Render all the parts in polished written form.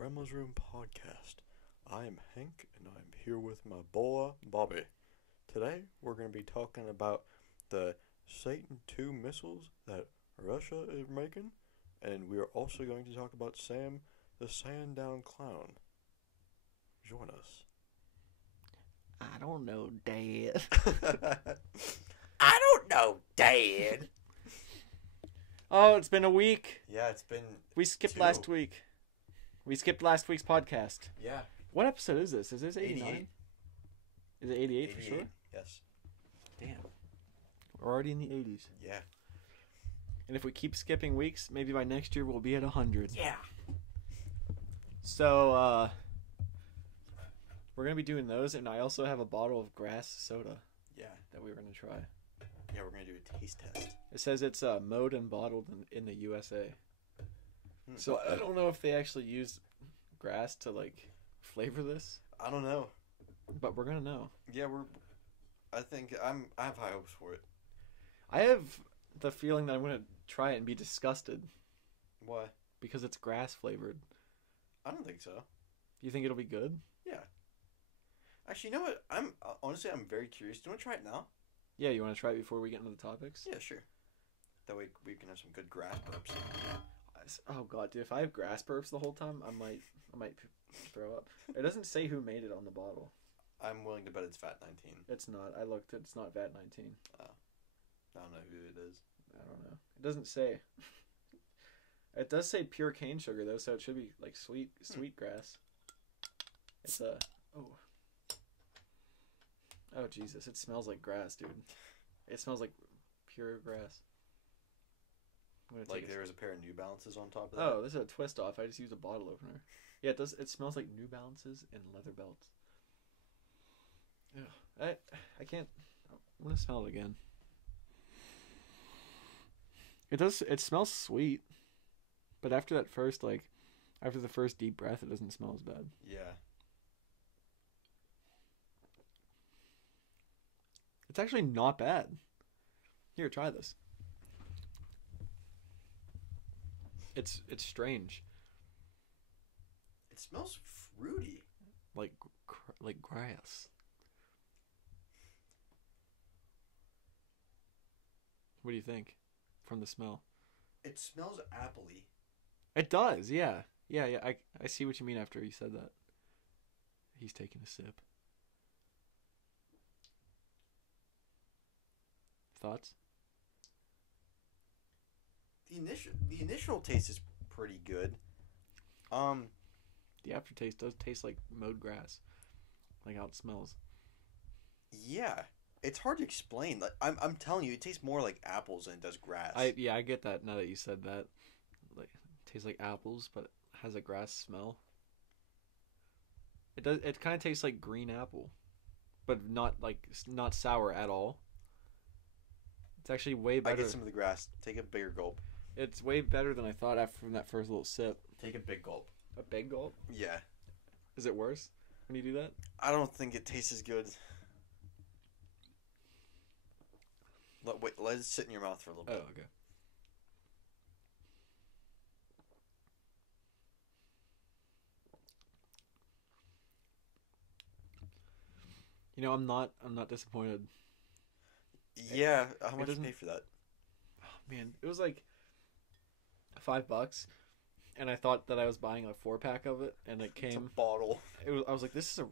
Grandma's Room podcast. I am Hank, and I'm here with my boy, Bobby. Today, we're going to be talking about the Satan II missiles that Russia is making, and we are also going to talk about Sam the Sandown Clown. Join us. I don't know, Dad. I don't know, Dad. Oh, it's been a week. Yeah, it's been We skipped two. last week. We skipped last week's podcast. Yeah. What episode is this? Is this 89? 88. Is it 88 for sure? Yes. Damn. We're already in the 80s. Yeah. And if we keep skipping weeks, maybe by next year we'll be at 100. Yeah. So, we're going to be doing those, and I also have a bottle of grass soda Yeah. that we were going to try. Yeah, we're going to do a taste test. It says it's mowed and bottled in the USA. So I don't know if they actually use grass to like flavor this, I don't know. but we're gonna know. Yeah, I have high hopes for it. I have the feeling that I'm gonna try it and be disgusted Why? because it's grass flavored. I don't think so. You think it'll be good? Yeah. Actually, you know what? I'm very curious. Do you want to try it now? Yeah, you want to try it before we get into the topics? Yeah, sure. That way we can have some good grass burps. Oh god, dude! If I have grass burps the whole time, I might throw up. It doesn't say who made it on the bottle. I'm willing to bet it's Fat 19. It's not. I looked. It's not VAT 19. I don't know who it is. I don't know. It doesn't say. It does say pure cane sugar though, so it should be like sweet grass. It's oh Jesus! It smells like grass, dude. It smells like pure grass. Like there was a pair of New Balances on top of that. Oh, this is a twist off. I just used a bottle opener. Yeah, it does. It smells like New Balances and leather belts. Yeah, I can't. I'm gonna smell it again. It does. It smells sweet, but after the first deep breath, it doesn't smell as bad. Yeah. It's actually not bad. Here, try this. It's strange. It smells fruity. Like grass. What do you think from the smell? It smells appley. It does, yeah. Yeah. I see what you mean after you said that. He's taking a sip. Thoughts? The initial taste is pretty good. The aftertaste does taste like mowed grass. Like how it smells. Yeah. It's hard to explain. Like I'm telling you, it tastes more like apples than it does grass. I get that now that you said that. Like it tastes like apples, but it has a grass smell. It does. It kind of tastes like green apple, but not sour at all. It's actually way better. I get some of the grass. Take a bigger gulp. It's way better than I thought from that first little sip. Take a big gulp. A big gulp? Yeah. Is it worse when you do that? I don't think it tastes as good. Let it sit in your mouth for a little bit. Oh, okay. You know, I'm not disappointed. Yeah, how much did you pay for that? Oh, man, it was like $5, and I thought that I was buying a 4-pack of it, and it came It's a bottle. I was like, this is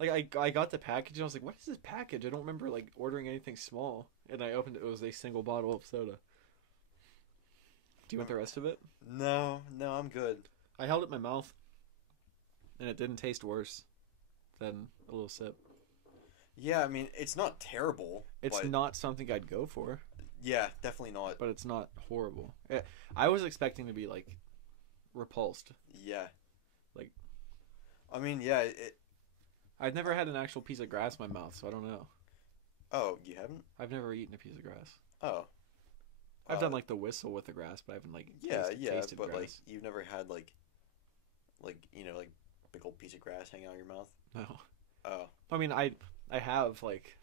I got the package, and I was like, what is this package? I don't remember like ordering anything small, and I opened it. It was a single bottle of soda. Do you want the rest of it? No, I'm good. I held it in my mouth, and it didn't taste worse than a little sip. Yeah, I mean, it's not terrible. It's not something I'd go for. Yeah, definitely not. But it's not horrible. I was expecting to be like repulsed. Yeah. Like, I mean, yeah. I've never had an actual piece of grass in my mouth, so I don't know. Oh, you haven't? I've never eaten a piece of grass. Oh. I've done like the whistle with the grass, but I haven't like tasted but grass. like you've never had like big old piece of grass hanging out of your mouth? No. Oh. I mean, I have like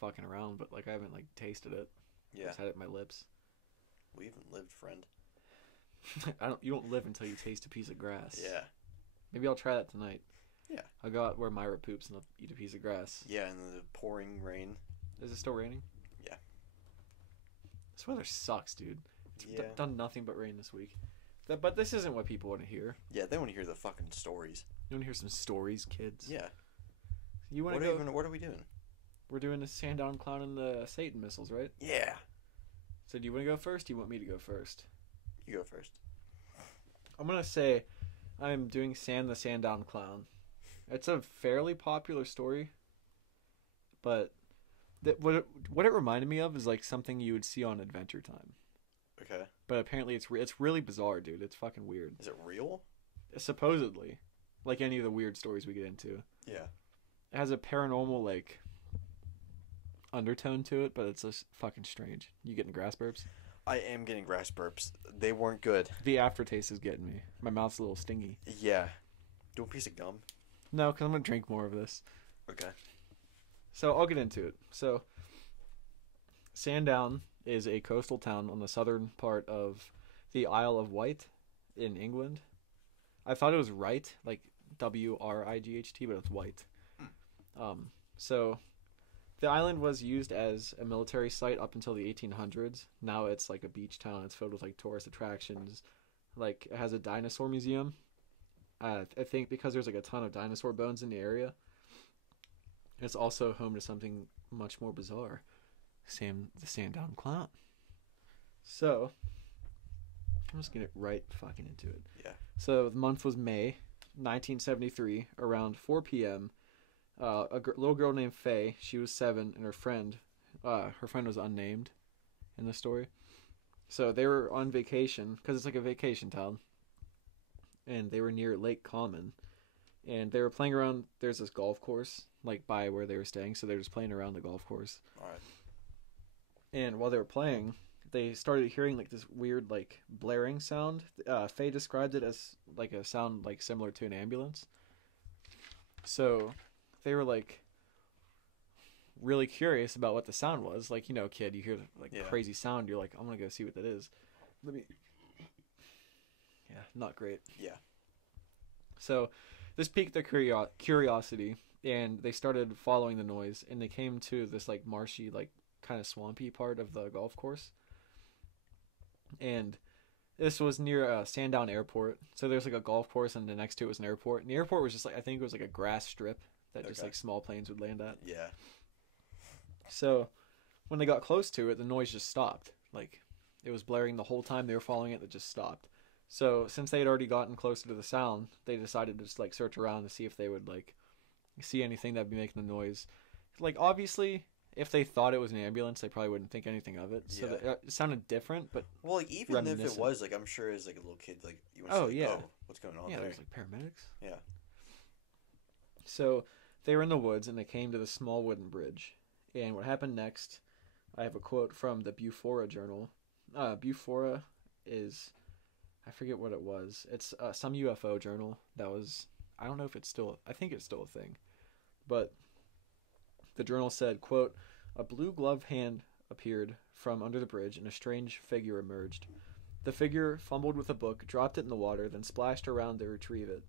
fucking around, but like I haven't like tasted it. Yeah. Just had it in my lips. We haven't lived, friend. You don't live until you taste a piece of grass. Yeah. Maybe I'll try that tonight. Yeah. I'll go out where Myra poops and I'll eat a piece of grass. Yeah, in the pouring rain. Is it still raining? Yeah. This weather sucks, dude. It's Yeah. done nothing but rain this week. But this isn't what people want to hear. Yeah, they want to hear the fucking stories. You want to hear some stories, kids? Yeah. You want to go? What are we doing? We're doing the Sandown Clown and the Satan missiles, right? Yeah. So do you want to go first? Or do you want me to go first? You go first. I'm gonna say I'm doing Sam the Sandown Clown. It's a fairly popular story, but what it reminded me of is like something you would see on Adventure Time. Okay. But apparently it's really bizarre, dude. It's fucking weird. Is it real? Supposedly, like any of the weird stories we get into. Yeah. It has a paranormal like undertone to it, but it's just fucking strange. You getting grass burps? I am getting grass burps. They weren't good. The aftertaste is getting me. My mouth's a little stingy. Yeah. Do a piece of gum. No, because I'm gonna drink more of this. Okay. So I'll get into it. So Sandown is a coastal town on the southern part of the Isle of Wight in England. I thought it was Wright, like Wright, but it's Wight. So the island was used as a military site up until the 1800s. Now it's like a beach town. It's filled with like tourist attractions. Like it has a dinosaur museum. I think because there's like a ton of dinosaur bones in the area. It's also home to something much more bizarre. Sam the Sandown Clown. So, I'm just gonna get right fucking into it. Yeah. So, the month was May 1973, around 4 p.m. Little girl named Faye, she was 7, and her friend was unnamed in the story. So, they were on vacation, because it's like a vacation town. And they were near Lake Common. And they were playing around, there's this golf course, like by where they were staying, so they were just playing around the golf course. Alright. And while they were playing, they started hearing like this weird like blaring sound. Faye described it as like a sound like similar to an ambulance. So they were like really curious about what the sound was. Like, you know, kid, you hear like crazy sound, you're like, I'm gonna go see what that is. Yeah, not great. Yeah. So this piqued their curiosity, and they started following the noise, and they came to this like marshy, like kind of swampy part of the golf course. And this was near Sandown Airport. So there's like a golf course, and the next to it was an airport. And the airport was just like, I think it was like a grass strip that just like small planes would land at. Yeah. So when they got close to it, the noise just stopped. Like it was blaring the whole time they were following it. It just stopped. So since they had already gotten closer to the sound, they decided to just like search around to see if they would like see anything that'd be making the noise. Like obviously, if they thought it was an ambulance, they probably wouldn't think anything of it. So it sounded different, but well, like, even if it was, like, I'm sure as like a little kid, like you want to say, what's going on there? There's like paramedics. Yeah. So they were in the woods and they came to the small wooden bridge. And what happened next? I have a quote from the Bufora Journal. Bufora is, I forget what it was. It's some UFO journal that was, I don't know if it's still, I think it's still a thing. But the journal said, quote, "A blue gloved hand appeared from under the bridge and a strange figure emerged. The figure fumbled with a book, dropped it in the water, then splashed around to retrieve it.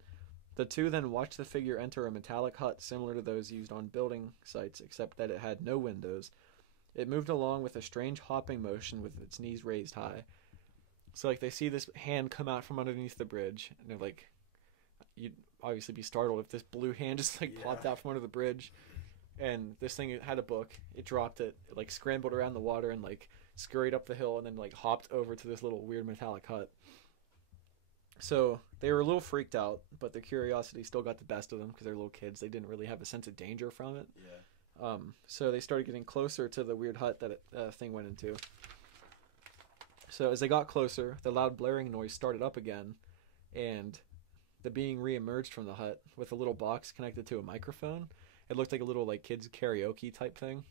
The two then watched the figure enter a metallic hut similar to those used on building sites, except that it had no windows. It moved along with a strange hopping motion with its knees raised high." So, like, they see this hand come out from underneath the bridge, and they're like, you'd obviously be startled if this blue hand just, like, popped out from under the bridge. And this thing had a book. It dropped it. It, like, scrambled around the water and, like, scurried up the hill and then, like, hopped over to this little weird metallic hut. So they were a little freaked out, but their curiosity still got the best of them because they're little kids. They didn't really have a sense of danger from it. Yeah. So they started getting closer to the weird hut that thing went into. So as they got closer, the loud blaring noise started up again, and the being re-emerged from the hut with a little box connected to a microphone. It looked like a little like kids karaoke type thing.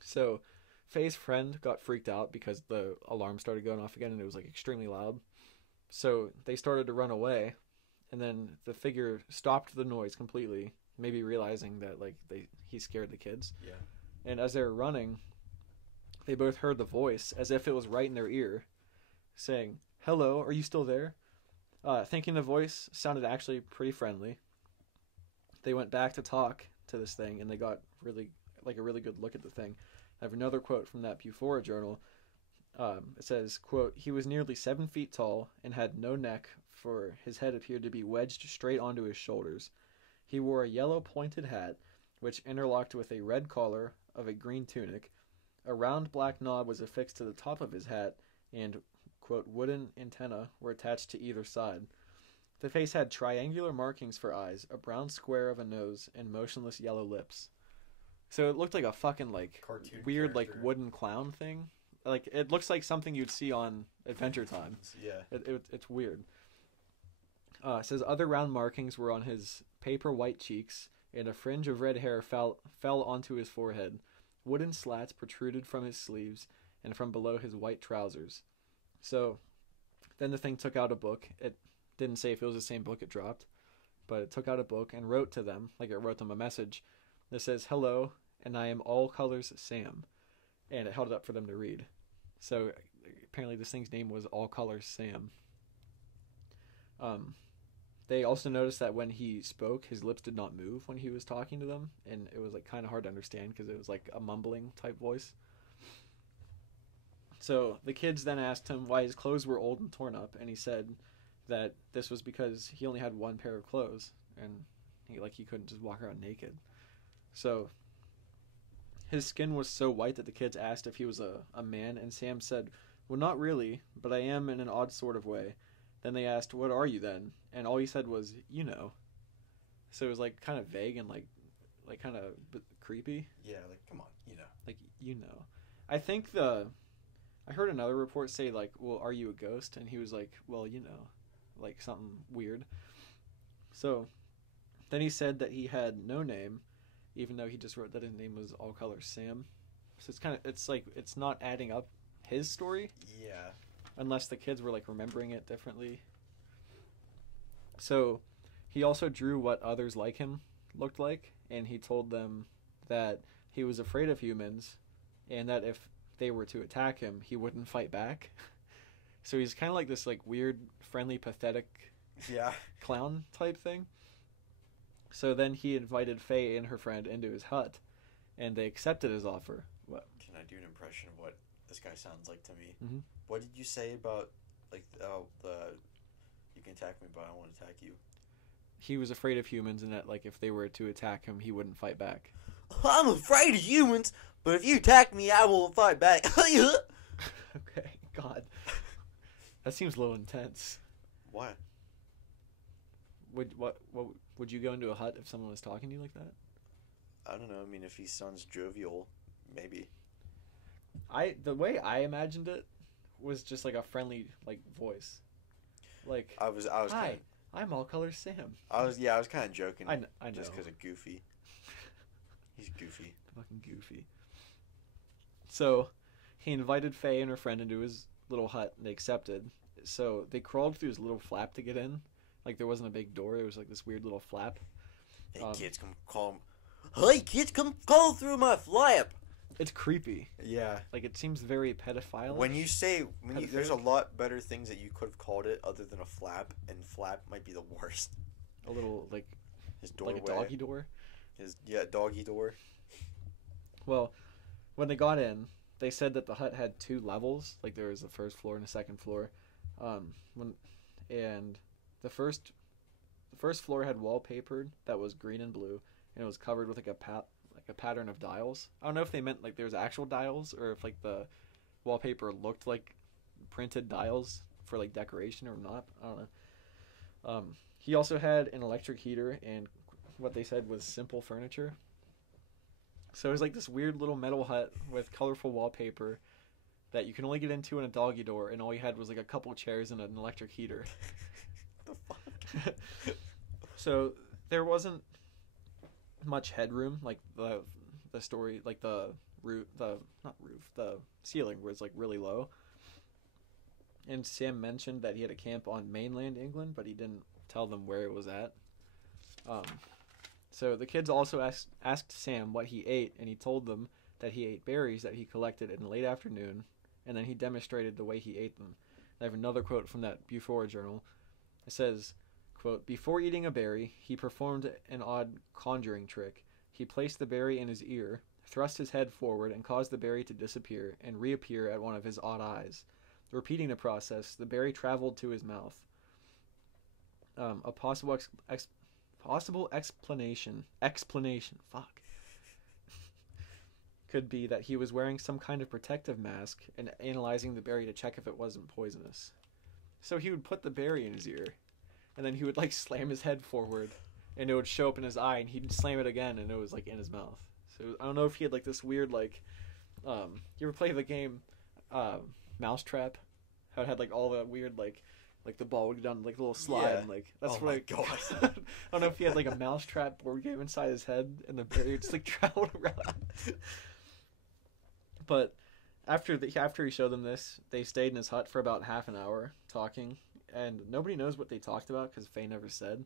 So Faye's friend got freaked out because the alarm started going off again and it was like extremely loud. So they started to run away, and then the figure stopped the noise completely, maybe realizing that like he scared the kids. Yeah. And as they were running, they both heard the voice as if it was right in their ear, saying, "Hello, are you still there?" Thinking the voice sounded actually pretty friendly, they went back to talk to this thing, and they got a really good look at the thing. I have another quote from that Bufora journal. It says, quote, "He was nearly 7 feet tall and had no neck, for his head appeared to be wedged straight onto his shoulders. He wore a yellow pointed hat, which interlocked with a red collar of a green tunic. A round black knob was affixed to the top of his hat, and, quote, wooden antennae were attached to either side. The face had triangular markings for eyes, a brown square of a nose, and motionless yellow lips." So it looked like a fucking Cartoon weird character. wooden clown thing. It looks like something you'd see on Adventure Time. Yeah. It's weird. It says other round markings were on his paper white cheeks, and a fringe of red hair fell onto his forehead. Wooden slats protruded from his sleeves and from below his white trousers. So then the thing took out a book. It didn't say if it was the same book it dropped, but it took out a book and wrote to them, it wrote them a message that says, "Hello, and I am all colors Sam." And it held it up for them to read. So apparently this thing's name was All Colors Sam. They also noticed that when he spoke, his lips did not move when he was talking to them, and it was kind of hard to understand because it was a mumbling type voice. So the kids then asked him why his clothes were old and torn up, and he said that this was because he only had one pair of clothes, and he couldn't just walk around naked. So his skin was so white that the kids asked if he was a man, and Sam said, "Well, not really, but I am in an odd sort of way." Then they asked, "What are you then?" And all he said was, "You know." So it was kind of vague and kind of creepy. Yeah, come on, you know. You know. I think I heard another report say "Well, are you a ghost?" And he was like, "Well, you know," something weird. So then he said that he had no name, even though he just wrote that his name was All Colors Sam. So it's not adding up his story. Yeah. Unless the kids were remembering it differently. So he also drew what others like him looked like, and he told them that he was afraid of humans, and that if they were to attack him, he wouldn't fight back. So he's kind of this weird, friendly, pathetic clown type thing. So then he invited Faye and her friend into his hut, and they accepted his offer. What? Can I do an impression of what this guy sounds like to me? Mm-hmm. What did you say about you can attack me, but I don't want to attack you? He was afraid of humans, and that if they were to attack him, he wouldn't fight back. I'm afraid of humans, but if you attack me, I won't fight back. Okay, God, that seems a little intense. Why? Would you go into a hut if someone was talking to you like that? I don't know. I mean, if he sounds jovial, maybe. The way I imagined it was just a friendly voice. I was "Hi, I'm All Colors Sam." I was kind of joking. I know. Just because of Goofy. He's goofy. Fucking goofy. So he invited Faye and her friend into his little hut, and they accepted. So they crawled through his little flap to get in. There wasn't a big door. It was this weird little flap. Hey, kids, come call. Hey, kids, come call through my flap. It's creepy. Yeah. It seems very pedophile. There's a lot better things that you could have called it other than a flap, and flap might be the worst. A little his doorway. a doggy door. Doggy door. Well, when they got in, they said that the hut had 2 levels. There was a first floor and a second floor. And the first floor had wallpaper that was green and blue, and it was covered with a pattern of dials. I don't know if they meant there was actual dials, or if the wallpaper looked like printed dials for decoration or not. I don't know. He also had an electric heater and what they said was simple furniture. So it was this weird little metal hut with colorful wallpaper that you can only get into in a doggy door, and all you had was a couple chairs and an electric heater. What the fuck? So there wasn't much headroom, the story, the roof, the ceiling was really low. And Sam mentioned that he had a camp on mainland England, but he didn't tell them where it was at. So the kids also asked Sam what he ate, and he told them that he ate berries that he collected in the late afternoon, and then he demonstrated the way he ate them. I have another quote from that Bufora journal. It says, quote, "Before eating a berry, he performed an odd conjuring trick. He placed the berry in his ear, thrust his head forward, and caused the berry to disappear and reappear at one of his odd eyes. Repeating the process, the berry traveled to his mouth. A possible explanation, fuck, could be that he was wearing some kind of protective mask and analyzing the berry to check if it wasn't poisonous. So he would put the berry in his ear, and then he would like slam his head forward, and it would show up in his eye, and he'd slam it again, and it was like in his mouth. So I don't know if he had like this weird like, you ever play the game, Mousetrap? How it had like all the weird like the ball would go down like a little slide, Yeah. and like that's Oh what my God. I don't know if he had like a Mousetrap board game inside his head, and the berry just like traveled around. But after he showed them this, they stayed in his hut for about half an hour talking, and nobody knows what they talked about because Faye never said.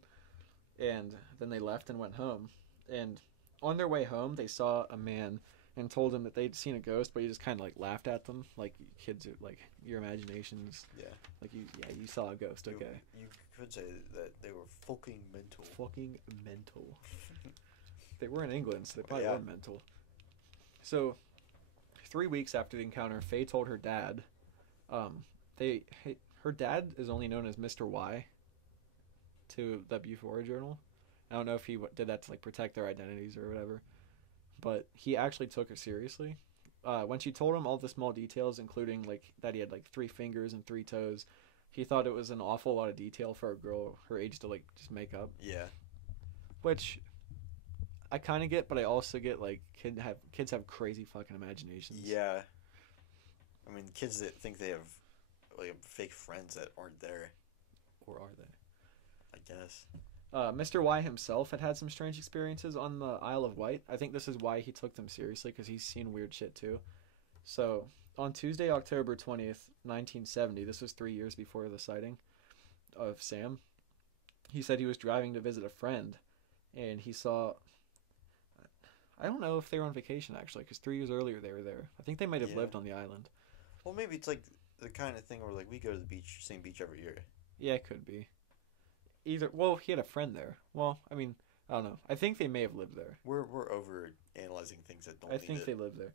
And then they left and went home. And on their way home, they saw a man and told him that they'd seen a ghost, but he just kind of like laughed at them, like kids are like your imaginations. Yeah. Like you saw a ghost. Okay. You could say that they were fucking mental. Fucking mental. They were in England, so they probably Yeah. were mental. So 3 weeks after the encounter, Faye told her dad. Her dad is only known as Mr. Y to the Bufora journal. I don't know if he did that to like protect their identities or whatever, but he actually took her seriously. When she told him all the small details, including like that he had like 3 fingers and 3 toes, he thought it was an awful lot of detail for a girl her age to like just make up. Yeah. Which I kind of get, but I also get like kids have crazy fucking imaginations. Yeah. I mean, kids that think they have like fake friends that aren't there. Or are they? I guess. Mr. Y himself had some strange experiences on the Isle of Wight. I think this is why he took them seriously, because he's seen weird shit too. So, on Tuesday, October 20th, 1970, this was 3 years before the sighting of Sam, he said he was driving to visit a friend, and he saw... I don't know if they were on vacation, actually, because 3 years earlier they were there. I think they might have lived on the island. Well, maybe it's like the kind of thing where like we go to the beach, same beach every year. Yeah, it could be. Well, he had a friend there. Well, I mean, I don't know. I think they may have lived there. We're over analyzing things that don't. I think they lived there.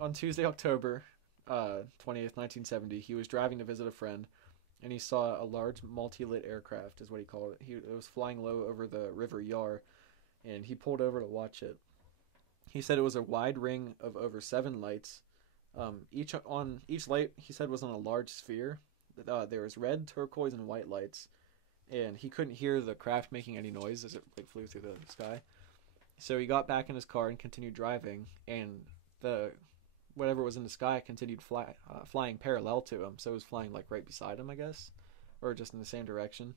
On Tuesday, October 20th, 1970, he was driving to visit a friend, and he saw a large multi-lit aircraft, is what he called it. It was flying low over the River Yar, and he pulled over to watch it. He said it was a wide ring of over 7 lights. Each light, he said, was on a large sphere. There was red, turquoise, and white lights. And he couldn't hear the craft making any noise as it like flew through the sky. So he got back in his car and continued driving, and the whatever was in the sky continued flying parallel to him. So it was flying like right beside him, I guess, or just in the same direction.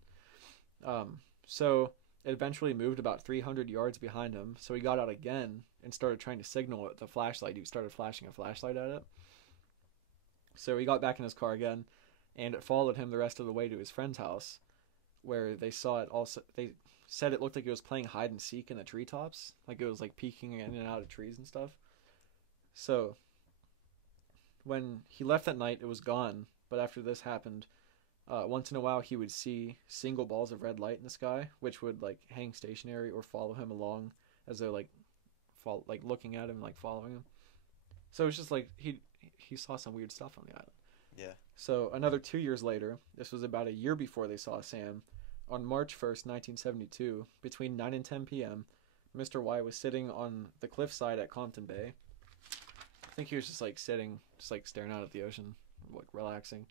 So it eventually moved about 300 yards behind him. So he got out again and started trying to signal with the flashlight. He started flashing a flashlight at it. So he got back in his car again, and it followed him the rest of the way to his friend's house, where they saw it also. They said it looked like it was playing hide and seek in the treetops, like it was like peeking in and out of trees and stuff. So when he left that night, it was gone. But after this happened, once in a while he would see single balls of red light in the sky, which would like hang stationary or follow him along as they're like looking at him, like following him. So it's just like he saw some weird stuff on the island. Yeah. So another 2 years later, this was about a year before they saw Sam, on March 1st, 1972, between 9 and 10 p.m., Mr. Y was sitting on the cliffside at Compton Bay. I think he was just like sitting, just like staring out at the ocean, like relaxing.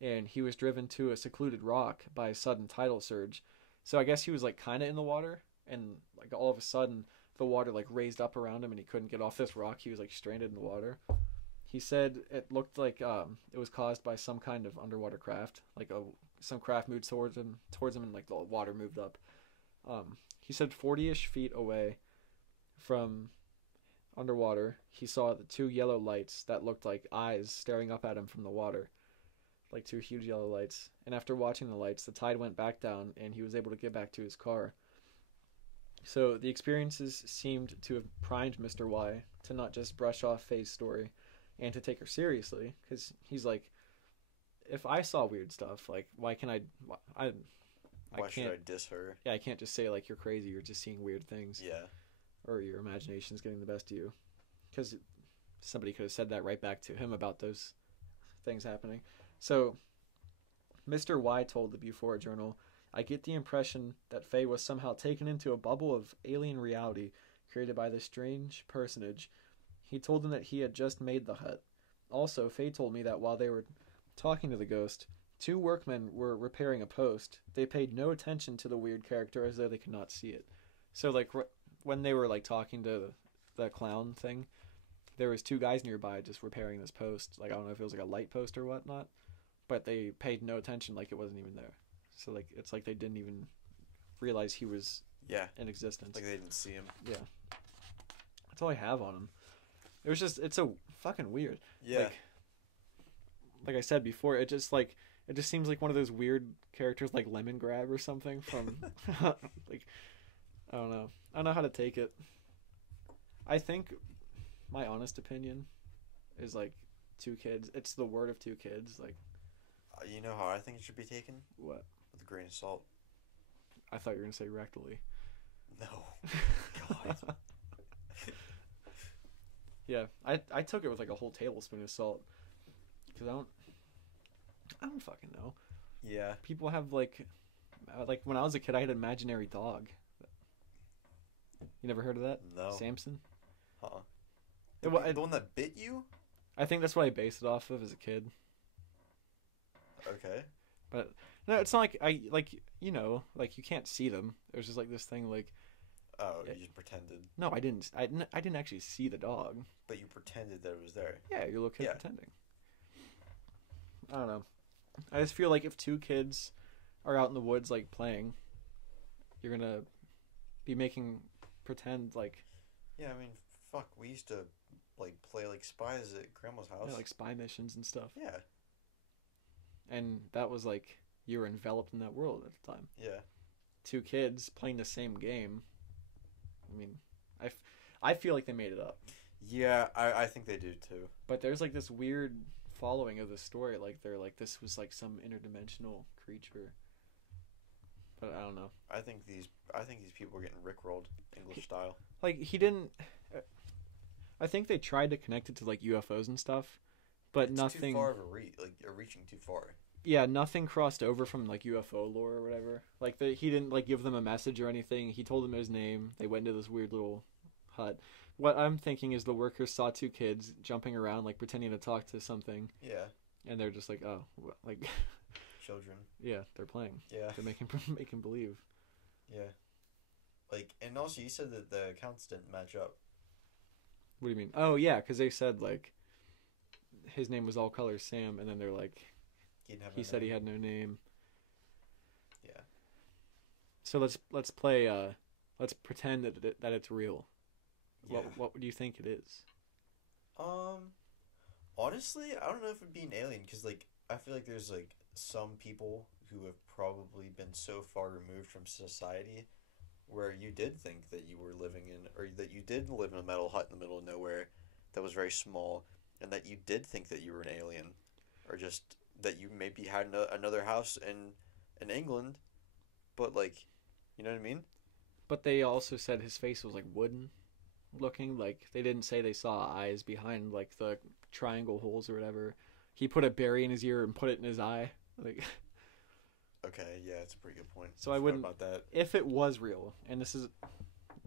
And he was driven to a secluded rock by a sudden tidal surge. So I guess he was like kind of in the water, and like all of a sudden the water like raised up around him and he couldn't get off this rock. He was like stranded in the water. He said it looked like it was caused by some kind of underwater craft. Like some craft moved towards him, and like the water moved up. He said 40-ish feet away from underwater, he saw the 2 yellow lights that looked like eyes staring up at him from the water. Like 2 huge yellow lights. And after watching the lights, the tide went back down and he was able to get back to his car. So the experiences seemed to have primed Mr. Y to not just brush off Faye's story and to take her seriously, because he's like, if I saw weird stuff, like why can I Why should can't I diss her? yeah, I can't just say like you're crazy, you're just seeing weird things Yeah. or your imagination's getting the best of you. Cuz somebody could have said that right back to him about those things happening. So, Mr. Y told the Bufora Journal, I get the impression that Faye was somehow taken into a bubble of alien reality created by this strange personage. He told them that he had just made the hut. Also, Faye told me that while they were talking to the ghost, two workmen were repairing a post. They paid no attention to the weird character as though they could not see it. So, like, when they were, like, talking to the clown thing, there was two guys nearby just repairing this post. Like, I don't know if it was, like, a light post or whatnot. But they paid no attention, like it wasn't even there. So, like, it's like they didn't even realize he was in existence. Like they didn't see him. Yeah. That's all I have on him. It was just, it's so fucking weird. Yeah. Like I said before, it just seems like one of those weird characters like Lemon Grab or something from, like, I don't know. I don't know how to take it. I think my honest opinion is, like, two kids. It's the word of two kids, like. You know how I think it should be taken? What? With a grain of salt. I thought you were going to say rectally. No. God. Yeah, I took it with like a whole tablespoon of salt. Because I don't fucking know. Yeah. People have like when I was a kid, I had an imaginary dog. You never heard of that? No. Samson? Uh-uh. The one that bit you? I think that's what I based it off of as a kid. Okay. But no, it's not like you can't see them. It was just like this thing like. Oh, you just pretended. No, I didn't. I didn't actually see the dog. But you pretended that it was there. Yeah, you're a little kid pretending. I don't know. I just feel like if two kids are out in the woods like playing, you're gonna be making pretend like. Yeah, I mean, fuck. We used to like play like spies at Grandma's house. Yeah, like spy missions and stuff. Yeah. And that was like you were enveloped in that world at the time. Yeah. Two kids playing the same game. I mean, I feel like they made it up. Yeah, I think they do too. But there's like this weird following of the story. Like they're like this was like some interdimensional creature. But I don't know. I think these people are getting rickrolled English style. Like he didn't. I think they tried to connect it to like UFOs and stuff. But it's nothing. Too far of a reaching too far. Yeah, nothing crossed over from like UFO lore or whatever. Like he didn't like give them a message or anything. He told them his name. They went into this weird little hut. What I'm thinking is the workers saw two kids jumping around, like pretending to talk to something. Yeah. And they're just like, oh, like. Children. Yeah, they're playing. Yeah. They're making believe. Yeah. Like, and also you said that the accounts didn't match up. What do you mean? Oh yeah, because they said like. His name was All Colors Sam, and then they're like, he said he had no name. Yeah. So let's play. Let's pretend that it's real. Yeah. What do you think it is? Honestly, I don't know if it'd be an alien because like I feel like there's like some people who have probably been so far removed from society, where you did think that you were living in, or that you did live in a metal hut in the middle of nowhere, that was very small. And that you did think that you were an alien, or just that you maybe had another house in England, but like, you know what I mean? But they also said his face was like wooden looking. Like they didn't say they saw eyes behind like the triangle holes or whatever. He put a berry in his ear and put it in his eye. Like. Okay, yeah, it's a pretty good point. So I wouldn't about that. If it was real, and this is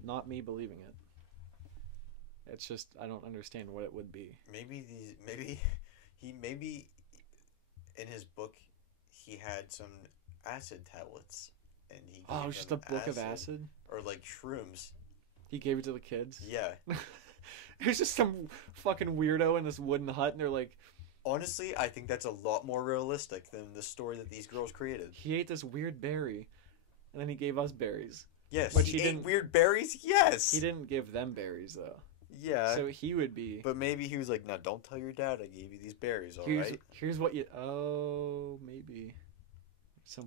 not me believing it. It's just I don't understand what it would be. Maybe in his book he had some acid tablets and he gave it's just a book of acid or like shrooms. He gave it to the kids. Yeah. It was just some fucking weirdo in this wooden hut, and they're like. Honestly, I think that's a lot more realistic than the story that these girls created. He ate this weird berry, and then he gave us berries. Yes, he ate weird berries. Yes. He didn't give them berries though. Yeah. So he would be. But maybe he was like, "No, don't tell your dad I gave you these berries, all right?" Here's what you. Oh, maybe.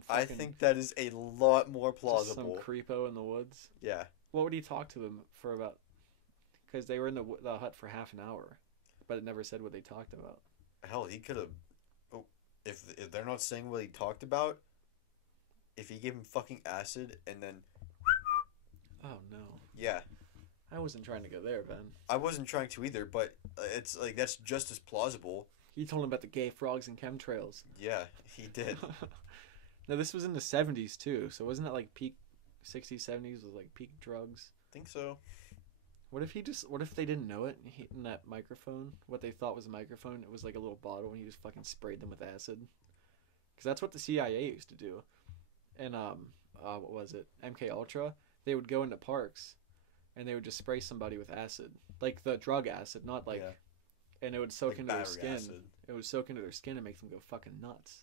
I think that is a lot more plausible. Some creepo in the woods. Yeah. What would he talk to them for about? Because they were in the hut for half an hour, but it never said what they talked about. Hell, he could have. Oh, if they're not saying what he talked about, if he gave him fucking acid and then Oh no. yeah, I wasn't trying to go there, Ben. I wasn't trying to either, but it's like that's just as plausible. He told him about the gay frogs and chemtrails. Yeah, he did. No, this was in the 70s too, so wasn't that like peak 60s, 70s was like peak drugs? Think so. What if they didn't know it? In that microphone, what they thought was a microphone, it was like a little bottle, and he just fucking sprayed them with acid. Because that's what the CIA used to do. And what was it? MK Ultra. They would go into parks, and they would just spray somebody with acid, like the drug acid, not like, and it would soak Like into their battery skin. acid. It would soak into their skin and make them go fucking nuts.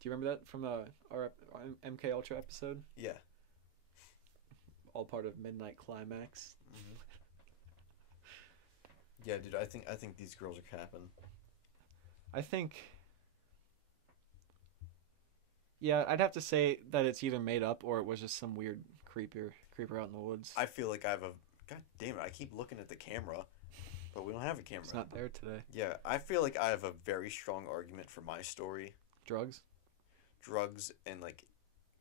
Do you remember that from our MK Ultra episode? Yeah. All part of Midnight Climax. Mm-hmm. Yeah, dude. I think these girls are capping. I think. Yeah, I'd have to say that it's either made up or it was just some weird creeper out in the woods. I feel like I have a. God damn it! I keep looking at the camera, but we don't have a camera. It's not there today. Yeah, I feel like I have a very strong argument for my story. Drugs? Drugs and like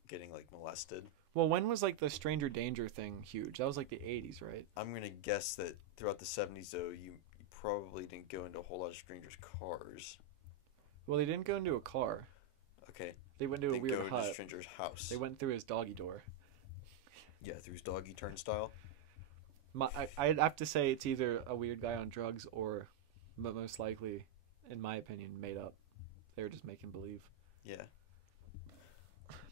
getting like molested. Well, when was like the stranger danger thing huge? That was like the 80s, right? I'm gonna guess that throughout the 70s, though, you probably didn't go into a whole lot of strangers' cars. Well, they didn't go into a car. Okay. They went to They a weird go to a hut. stranger's house. They went through his doggy door. Yeah, through his doggy turnstile. I'd have to say it's either a weird guy on drugs or, but most likely, in my opinion, made up. They were just making believe. Yeah.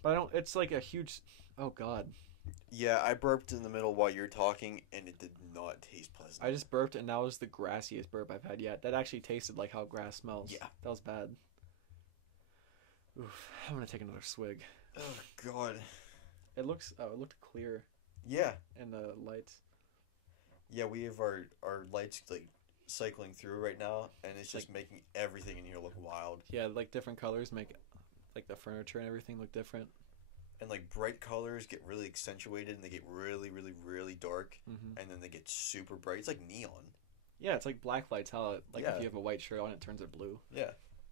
But I don't. It's like a huge. Oh God. Yeah, I burped in the middle while you're talking, and it did not taste pleasant. I just burped, and that was the grassiest burp I've had yet. That actually tasted like how grass smells. Yeah. That was bad. Oof. I'm gonna take another swig. Oh God. It looked clear Yeah. in the lights. Yeah, we have our lights like cycling through right now, and it's just making everything in here look wild. Yeah, like different colors make like the furniture and everything look different. And like bright colors get really accentuated, and they get really, really, really dark, Mm-hmm. and then they get super bright. It's like neon. Yeah, it's like black lights. How like Yeah. if you have a white shirt on, it turns it blue. Yeah.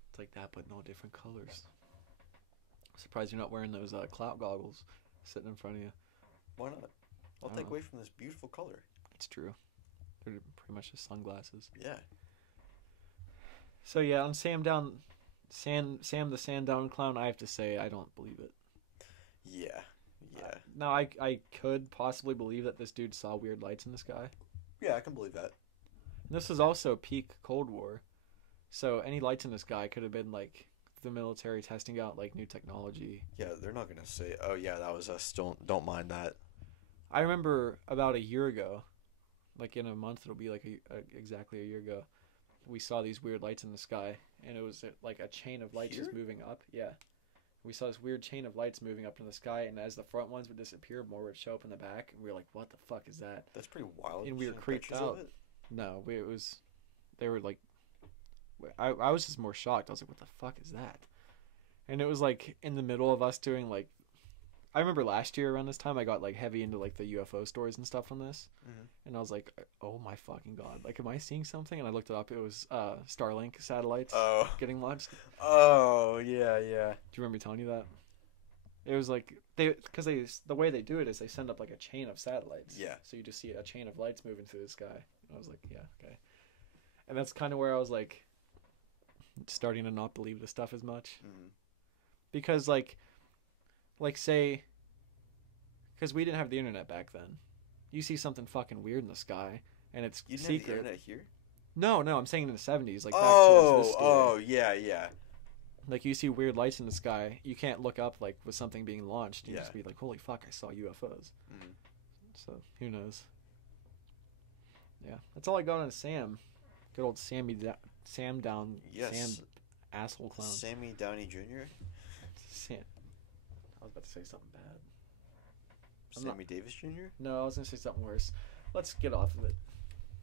It's like that, but in all different colors. Surprised you're not wearing those clout goggles sitting in front of you. Why not? I'll I take don't away from this beautiful color. It's true. They're pretty much just sunglasses. Yeah. So yeah, on Sam the Sandown Clown, I have to say I don't believe it. Yeah. Yeah. Now I could possibly believe that this dude saw weird lights in the sky. Yeah, I can believe that. And this was also peak Cold War, so any lights in the sky could have been like the military testing out like new technology. Yeah, they're not gonna say, "Oh yeah, that was us." Don't mind that. I remember about a year ago, like in a month it'll be like exactly a year ago, we saw these weird lights in the sky, and it was like a chain of lights just Here? moving up. Yeah. We saw this weird chain of lights moving up in the sky, and as the front ones would disappear, more would show up in the back, and we were like, "What the fuck is that?" That's pretty wild. And we were Seeing creeped pictures of out. it. No, they were like, I was just more shocked. I was like, "What the fuck is that?" And it was like in the middle of us doing like, I remember last year around this time I got like heavy into like the UFO stories and stuff from this, and I was like, "Oh my fucking god! Like, am I seeing something?" And I looked it up. It was Starlink satellites Oh. getting launched. Oh yeah, yeah. Do you remember me telling you that? It was like the way they do it is they send up like a chain of satellites. Yeah. So you just see a chain of lights moving through the sky. And I was like, yeah, okay. And that's kind of where I was like, starting to not believe this stuff as much, because like say, because we didn't have the internet back then. You see something fucking weird in the sky, and it's You didn't have the secret. internet here? No, I'm saying in the 70s, like back Oh, towards this story. oh, yeah, yeah. Like you see weird lights in the sky, you can't look up like with something being launched. You Yeah. just be like, "Holy fuck, I saw UFOs." Mhm. So who knows? Yeah, that's all I got on Sam. Good old Sam down. Yes. Sam asshole clown. Sammy Downey Jr. Sam. I was about to say something bad. I'm Sammy Davis Jr. No, I was gonna say something worse. Let's get off of it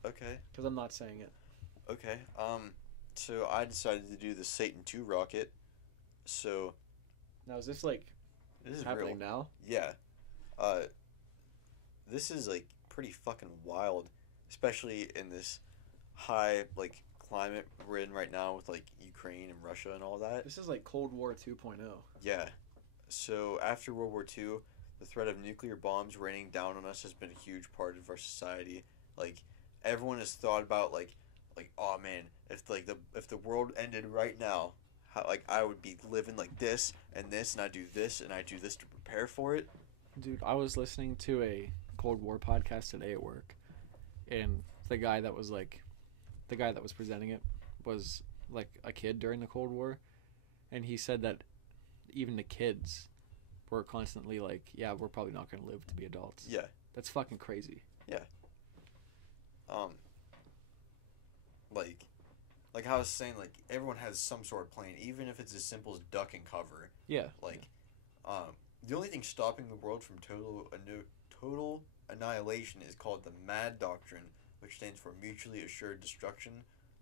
Okay. because I'm not saying it. Okay. So I decided to do the Satan 2 rocket. So Now is this like this is happening real. now? Yeah. This is like pretty fucking wild, especially in this high like climate we're in right now with like Ukraine and Russia and all that. This is like Cold War 2.0. Yeah. So after World War II, the threat of nuclear bombs raining down on us has been a huge part of our society. Like everyone has thought about like oh man, if the world ended right now, how like I would be living like this and this and I do this and I do this to prepare for it. Dude, I was listening to a Cold War podcast today at work, and the guy that was presenting it was like a kid during the Cold War, and he said that even the kids were constantly like, yeah, we're probably not going to live to be adults. Yeah. That's fucking crazy. Yeah. Like how I was saying, like everyone has some sort of plan, even if it's as simple as duck and cover. Yeah. Like, the only thing stopping the world from total annihilation is called the MAD doctrine, which stands for mutually assured destruction.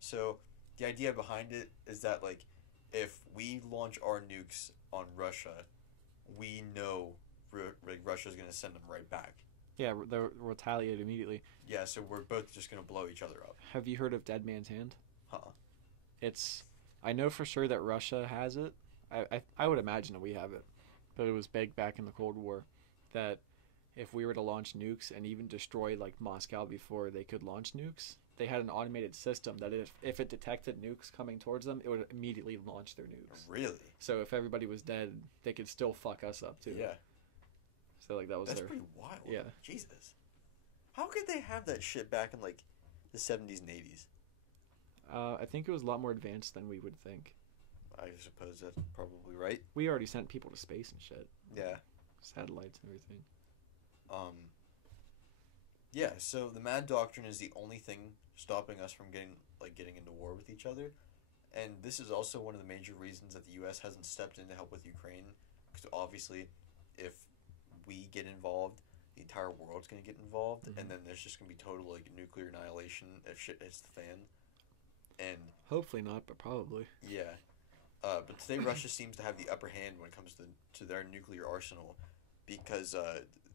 So the idea behind it is that like if we launch our nukes on Russia, we know Russia's going to send them right back. Yeah, they'll retaliate immediately. Yeah, so we're both just going to blow each other up. Have you heard of Dead Man's Hand? Huh. I know for sure that Russia has it. I would imagine that we have it. But it was big back in the Cold War that if we were to launch nukes and even destroy like Moscow before they could launch nukes, they had an automated system that if it detected nukes coming towards them, it would immediately launch their nukes. Really? So if everybody was dead, they could still fuck us up too. Yeah. So like that's pretty wild. Yeah. Jesus. How could they have that shit back in like the 70s and 80s? I think it was a lot more advanced than we would think. I suppose that's probably right. We already sent people to space and shit. Yeah. Satellites and everything. Yeah, so the MAD doctrine is the only thing stopping us from getting into war with each other. And this is also one of the major reasons that the US hasn't stepped in to help with Ukraine, because obviously if we get involved, the entire world's going to get involved, and then there's just going to be total like nuclear annihilation if shit hits the fan. And hopefully not, but probably. Yeah. But today Russia seems to have the upper hand when it comes to their nuclear arsenal, because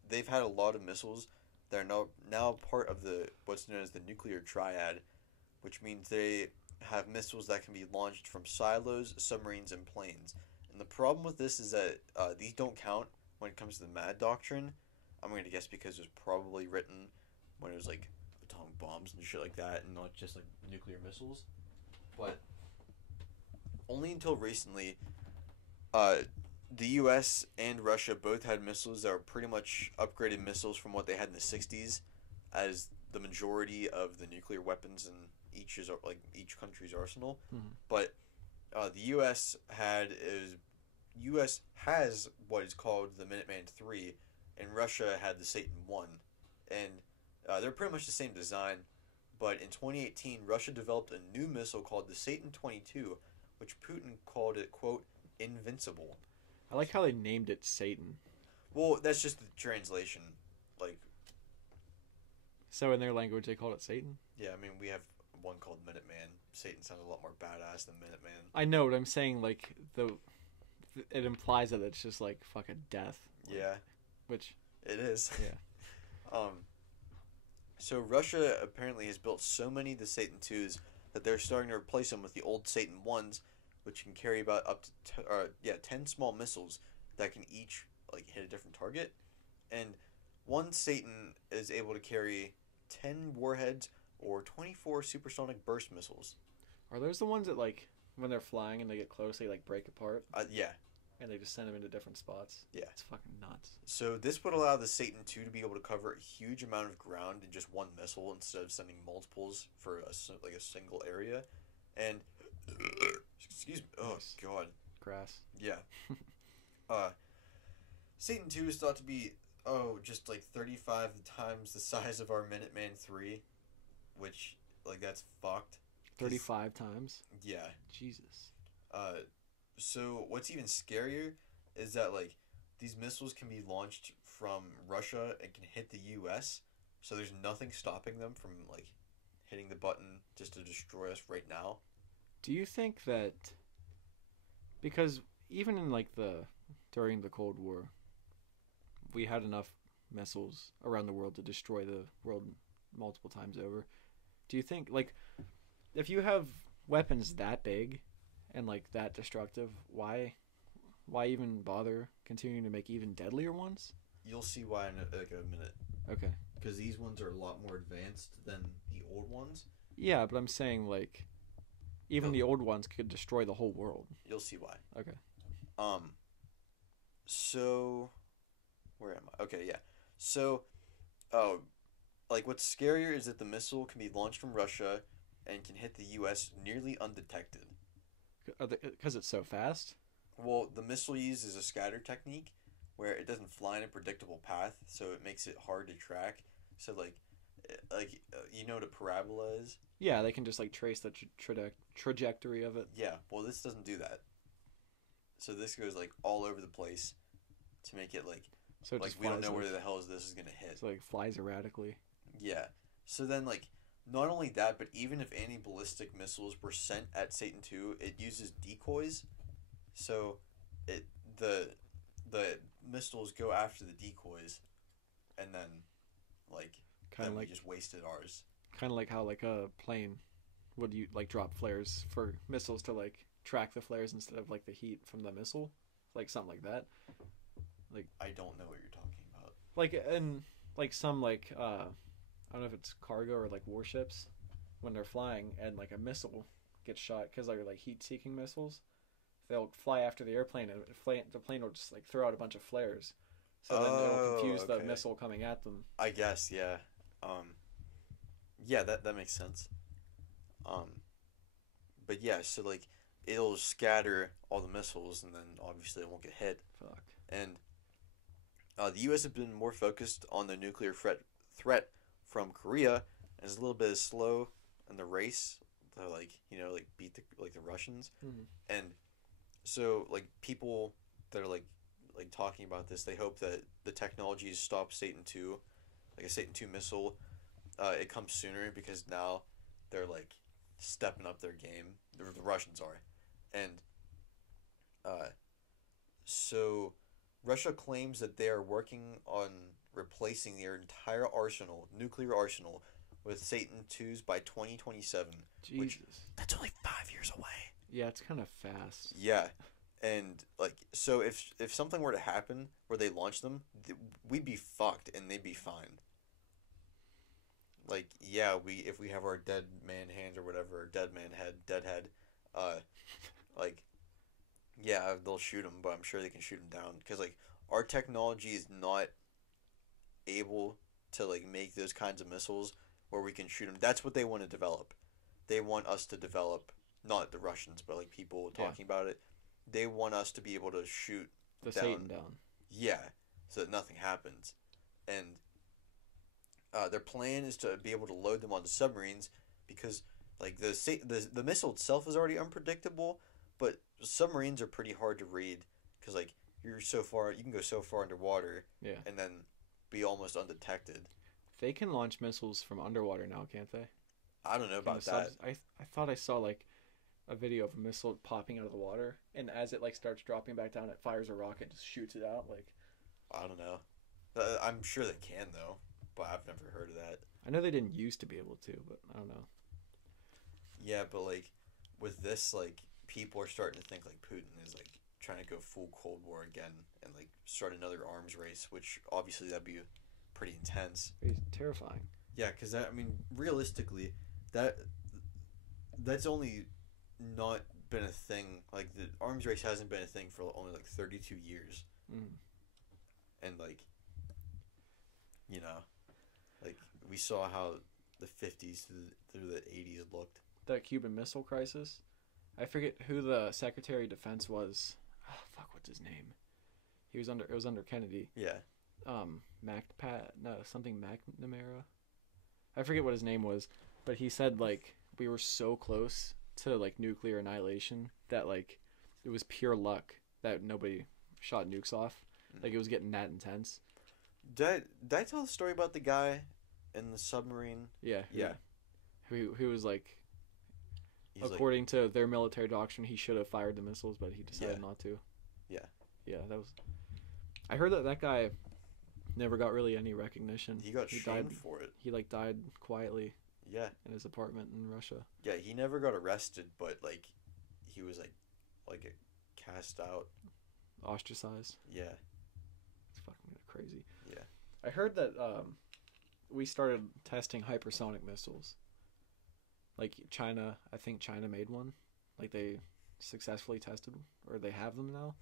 they've had a lot of missiles that are now part of what's known as the nuclear triad, which means they have missiles that can be launched from silos, submarines, and planes. And the problem with this is that these don't count when it comes to the MAD doctrine. I'm going to guess because it was probably written when it was like atomic bombs and shit like that, and not just like nuclear missiles. But only until recently, the U.S. and Russia both had missiles that were pretty much upgraded missiles from what they had in the 60s, as the majority of the nuclear weapons in each country's arsenal. Mm-hmm. But the U.S. has what is called the Minuteman III, and Russia had the Satan I, and they're pretty much the same design. But in 2018, Russia developed a new missile called the Satan 22, which Putin called it, quote, invincible. I like how they named it Satan. Well, that's just the translation. Like, so in their language, they called it Satan? Yeah, I mean, we have one called Minuteman. Satan sounds a lot more badass than Minuteman. I know, but I'm saying, like, it implies that it's just, like, fucking death. Yeah. Which... It is. Yeah. So Russia apparently has built so many of the Satan 2s that they're starting to replace them with the old Satan 1s, which can carry about up to 10 small missiles that can each like hit a different target. And one Satan is able to carry 10 warheads or 24 supersonic burst missiles. Are those the ones that, like, when they're flying and they get close, they, like, break apart? Yeah. And they just send them into different spots? Yeah. It's fucking nuts. So this would allow the Satan 2 to be able to cover a huge amount of ground in just one missile instead of sending multiples for a single area. And... excuse me. Oh, Nice. God. Grass. Yeah. Satan 2 is thought to be, just like 35 times the size of our Minuteman III, which, like, that's fucked. 35 times? Yeah. Jesus. So what's even scarier is that, like, these missiles can be launched from Russia and can hit the U.S., so there's nothing stopping them from, like, hitting the button just to destroy us right now. Do you think that... Because even in, like, during the Cold War, we had enough missiles around the world to destroy the world multiple times over. Do you think, like, if you have weapons that big and like that destructive, why even bother continuing to make even deadlier ones? You'll see why in like a minute. Okay. Because these ones are a lot more advanced than the old ones. Yeah, but I'm saying like even the old ones could destroy the whole world. You'll see why. Okay. So where am I? Okay, yeah. So, oh, like what's scarier is that the missile can be launched from Russia and can hit the U.S. nearly undetected. Because it's so fast? Well, the missile uses a scatter technique where it doesn't fly in a predictable path, so it makes it hard to track. So, you know what a parabola is? Yeah, they can just like trace the trajectory of it. Yeah, well, this doesn't do that. So this goes like all over the place to make it so it like we don't know where the hell this is gonna hit. So like flies erratically. Yeah. So then like not only that, but even if anti-ballistic missiles were sent at Satan II, it uses decoys. So the missiles go after the decoys, and then we just wasted ours. Kind of like how like a plane would you like drop flares for missiles to like track the flares instead of like the heat from the missile, like something like that. Like I don't know what you're talking about. Like and like some like I don't know if it's cargo or like warships when they're flying and like a missile gets shot because they're like heat-seeking missiles. They'll fly after the airplane and the plane will just like throw out a bunch of flares, so then it'll confuse the missile coming at them. I guess, yeah. Yeah, that makes sense. But yeah, so like it'll scatter all the missiles, and then obviously it won't get hit. Fuck. And the U.S. has been more focused on the nuclear threat from Korea, and is a little bit slow in the race to beat the Russians. Mm-hmm. And so like people that are like talking about this, they hope that the technologies stop Satan II, like a Satan II missile. It comes sooner because now they're like stepping up their game. The Russians are, and so Russia claims that they are working on replacing their entire nuclear arsenal, with Satan IIs by 2027. Jesus, that's only 5 years away. Yeah, it's kind of fast. Yeah, and so if something were to happen where they launch them, we'd be fucked and they'd be fine. If we have our dead man hands or whatever, dead head, they'll shoot them, but I'm sure they can shoot them down because our technology is not able to make those kinds of missiles where we can shoot them. That's what they want to develop. They want us to develop, not the Russians, but people talking about it. They want us to be able to shoot the Satan down. Yeah, so that nothing happens, and their plan is to be able to load them onto submarines because the missile itself is already unpredictable, but submarines are pretty hard to read because you can go so far underwater, and then be almost undetected. They can launch missiles from underwater now, can't they? I don't know about that. I thought I saw a video of a missile popping out of the water, and as it starts dropping back down, it fires a rocket, just shoots it out. I don't know. I'm sure they can though, but I've never heard of that. I know they didn't used to be able to, but I don't know. Yeah, but with this, people are starting to think Putin is trying to go full Cold War again and start another arms race, which obviously that'd be pretty intense. It's terrifying. Yeah, because realistically, that's only not been a thing. The arms race hasn't been a thing for only 32 years. Mm. And we saw how the 50s through the 80s looked. The Cuban Missile Crisis. I forget who the Secretary of Defense was. Oh, fuck, what's his name? It was under Kennedy. Yeah. Something McNamara. I forget what his name was, but he said we were so close to nuclear annihilation that it was pure luck that nobody shot nukes off. It was getting that intense. Did I tell the story about the guy in the submarine? Yeah. Yeah. Who was according to their military doctrine, he should have fired the missiles, but he decided not to. Yeah. Yeah, that was. I heard that guy never got really any recognition. He got shamed for it. He died quietly. Yeah. in his apartment in Russia. Yeah, he never got arrested, but like he was like cast out. Ostracized. Yeah. It's fucking crazy. Yeah. I heard that we started testing hypersonic missiles. Like China, I think China made one. Like they successfully tested, or they have them now,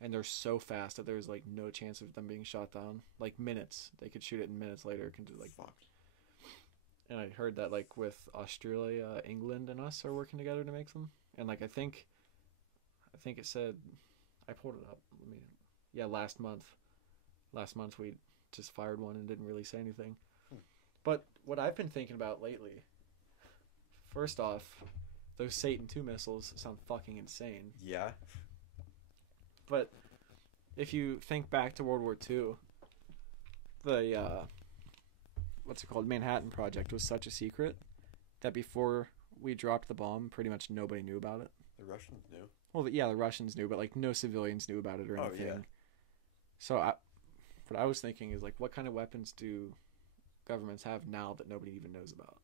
and they're so fast that there's like no chance of them being shot down. Like minutes, they could shoot it in minutes later. Can do like. Fuck. And I heard that like with Australia, England, and us are working together to make them. And like I think it said, I pulled it up. Last month we just fired one and didn't really say anything. But what I've been thinking about lately, first off, those Satan II missiles sound fucking insane. Yeah. But if you think back to World War II, the what's it called? Manhattan Project was such a secret that before we dropped the bomb, pretty much nobody knew about it. The Russians knew. Well, yeah, the Russians knew, but like no civilians knew about it or anything. Yeah. So what I was thinking is like, what kind of weapons do governments have now that nobody even knows about?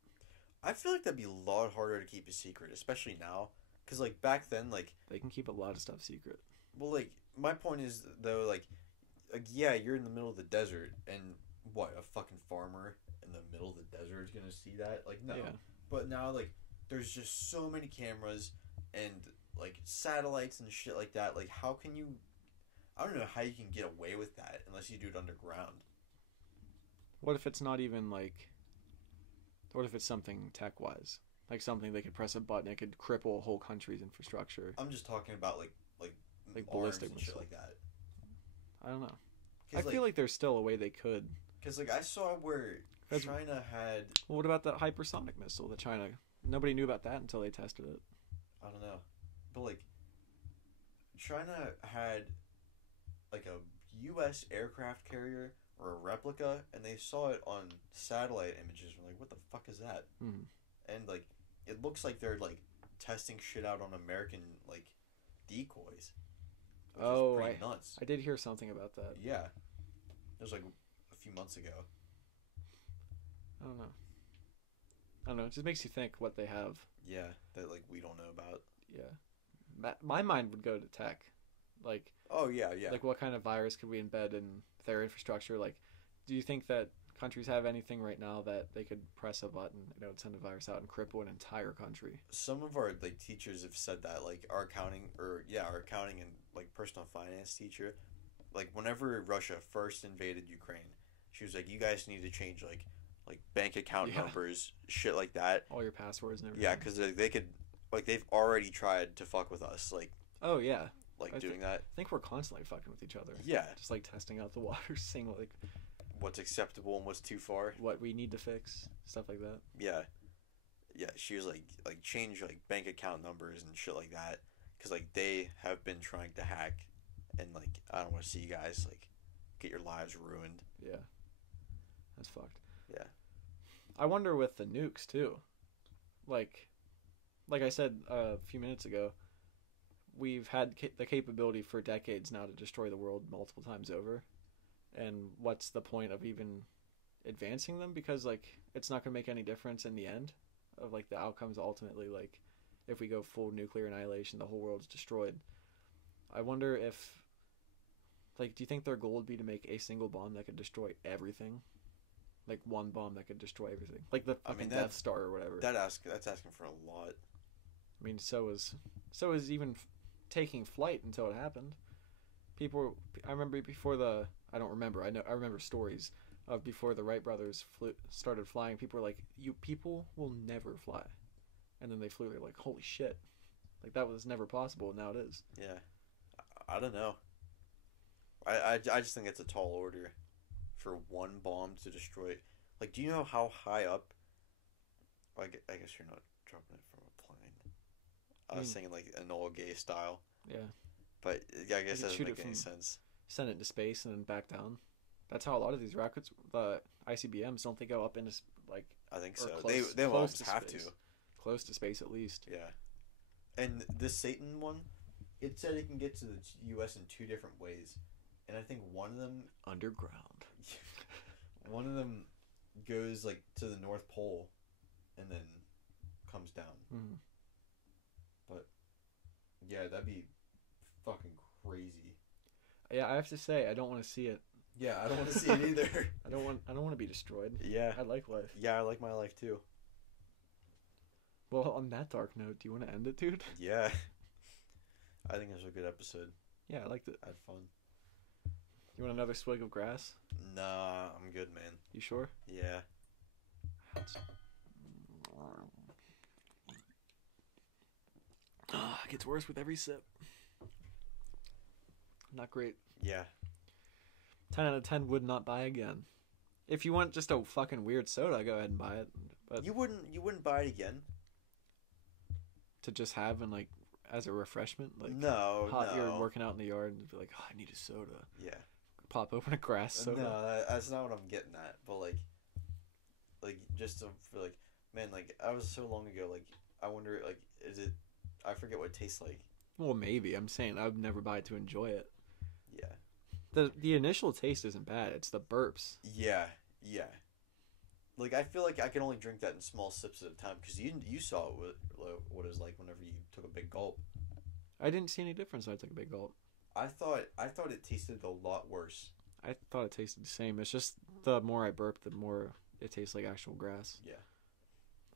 I feel like that'd be a lot harder to keep a secret, especially now, because like back then, like they can keep a lot of stuff secret. Well, like my point is though, like yeah, you're in the middle of the desert, and what, a fucking farmer in the middle of the desert is gonna see that? Like no. Yeah. But now like there's just so many cameras and like satellites and shit like that. Like how can you? I don't know how you can get away with that unless you do it underground. What if it's not even like? What if it's something tech-wise? Like something they could press a button, it could cripple a whole country's infrastructure. I'm just talking about like ballistic and shit missile. like that. I don't know. I feel like there's still a way they could. Because like I saw where China had. Well, what about that hypersonic missile that China? Nobody knew about that until they tested it. I don't know, but like China had like a U.S. aircraft carrier or a replica, and they saw it on satellite images. We're like, what the fuck is that? Mm. And like, it looks like they're like testing shit out on American like decoys. Which is pretty nuts. I did hear something about that. Yeah, it was like a few months ago. I don't know. It just makes you think what they have. Yeah, that like we don't know about. Yeah, my mind would go to tech, like. Oh yeah. Like what kind of virus could we embed in their infrastructure? Like, do you think that countries have anything right now that they could press a button, send a virus out and cripple an entire country? Some of our like teachers have said that, like our accounting and like personal finance teacher, like whenever Russia first invaded Ukraine, she was like, you guys need to change like bank account numbers, shit like that. All your passwords and everything. Yeah, because they could, like they've already tried to fuck with us, like. Oh yeah. Like doing that. I think we're constantly fucking with each other. Yeah. Just like testing out the waters, seeing like what's acceptable and what's too far. What we need to fix, stuff like that. Yeah. Yeah, she was like change like bank account numbers and shit like that, because like they have been trying to hack, and like I don't want to see you guys like get your lives ruined. Yeah. That's fucked. Yeah. I wonder with the nukes too. Like I said a few minutes ago, we've had the capability for decades now to destroy the world multiple times over. And what's the point of even advancing them? Because like it's not going to make any difference in the end of like the outcomes ultimately. Like if we go full nuclear annihilation, the whole world's destroyed. I wonder if like, do you think their goal would be to make a single bomb that could destroy everything? Like one bomb that could destroy everything, like the fucking Death Star or whatever. That's asking for a lot. I mean, so is even taking flight until it happened. I remember before I remember stories of before the Wright brothers started flying. People were like, "You people will never fly," and then they flew. They're like, "Holy shit!" Like that was never possible, and now it is. Yeah, I don't know. I just think it's a tall order for one bomb to destroy. Like, do you know how high up? I guess you're not dropping it from a plane. I was thinking like Enola Gay style. Yeah. But yeah, I guess that doesn't make any sense. Send it to space and then back down. That's how a lot of these rockets, the ICBMs, don't they go up into like? I think so. Close, they almost have space. to. Close to space at least. Yeah. And this Satan one, it said it can get to the U.S. in 2 different ways, and I think one of them underground. One of them goes like to the North Pole, and then comes down. Mm. But yeah, that'd be fucking crazy. Yeah, I have to say I don't want to see it. Yeah, I don't want to see it either. I don't want to be destroyed. Yeah. I like life. Yeah, I like my life too. Well, on that dark note, do you want to end it, dude? Yeah. I think it was a good episode. Yeah, I liked it. I had fun. You want another swig of grass? Nah, I'm good, man. You sure? Yeah. It gets worse with every sip. Not great. Yeah. 10 out of 10 would not buy again. If you want just a fucking weird soda, go ahead and buy it. But You wouldn't buy it again? to just have and like as a refreshment, like No. you're working out in the yard and be like, oh, I need a soda. Yeah. Pop open a grass soda. No, that's not what I'm getting at. But like just to feel like, man, like I was so long ago. Like I wonder, like, is it? I forget what it tastes like. Well, maybe. I'm saying I would never buy it to enjoy it. Yeah. The initial taste isn't bad. It's the burps. Yeah. Yeah. Like I feel like I can only drink that in small sips at a time because you saw what it was like whenever you took a big gulp. I didn't see any difference when I took a big gulp. I thought it tasted a lot worse. I thought it tasted the same. It's just the more I burp, the more it tastes like actual grass. Yeah.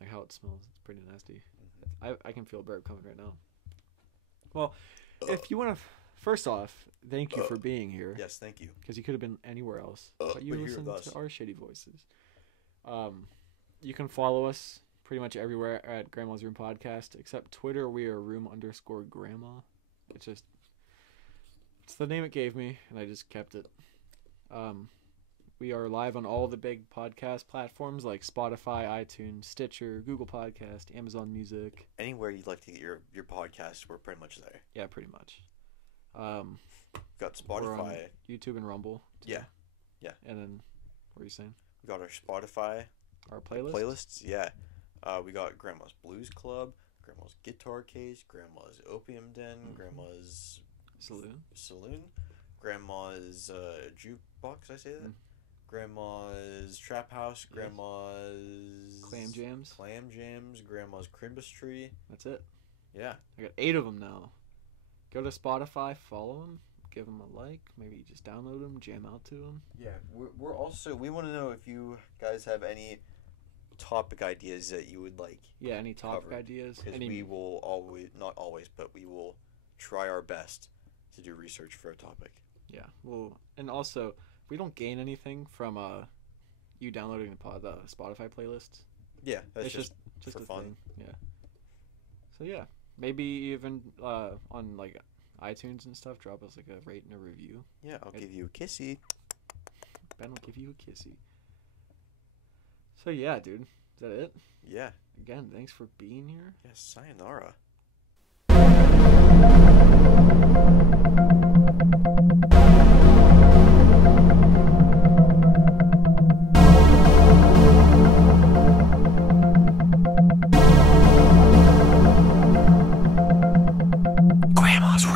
Like how it smells. It's pretty nasty. Mm-hmm. I can feel a burp coming right now. Well, if you want to... First off, thank you for being here. Yes, thank you. Because you could have been anywhere else. But you listen to our shitty voices. You can follow us pretty much everywhere at Grandma's Room Podcast. Except Twitter, we are room_grandma. It's the name it gave me, and I just kept it. We are live on all the big podcast platforms like Spotify, iTunes, Stitcher, Google Podcast, Amazon Music. Anywhere you'd like to get your podcast, we're pretty much there. Yeah, pretty much. Got We're on Spotify. YouTube and Rumble. Too. Yeah. Yeah. And then, what are you saying? We got our Spotify. Our playlist? Playlists, yeah. We got Grandma's Blues Club, Grandma's Guitar Case, Grandma's Opium Den, Grandma's Saloon, Grandma's Jukebox, I say that? Grandma's Trap House, Grandma's... Clam Jams, Grandma's Crimbus Tree. That's it. Yeah. I got 8 of them now. Go to Spotify, follow them, give them a like, maybe just download them, jam out to them. Yeah, we're also... We want to know if you guys have any topic ideas that you would like. Yeah, any topic covered, ideas? Because we will always... Not always, but we will try our best to do research for a topic. Yeah, well, and also... We don't gain anything from you downloading the Spotify playlists. Yeah, that's it's just for a fun. thing. Yeah. So yeah, maybe even on like iTunes and stuff, drop us like a rate and a review. Yeah, I'll give you a kissy. Ben will give you a kissy. So yeah, dude, is that it? Yeah. Again, thanks for being here. Yes, sayonara. Grandma's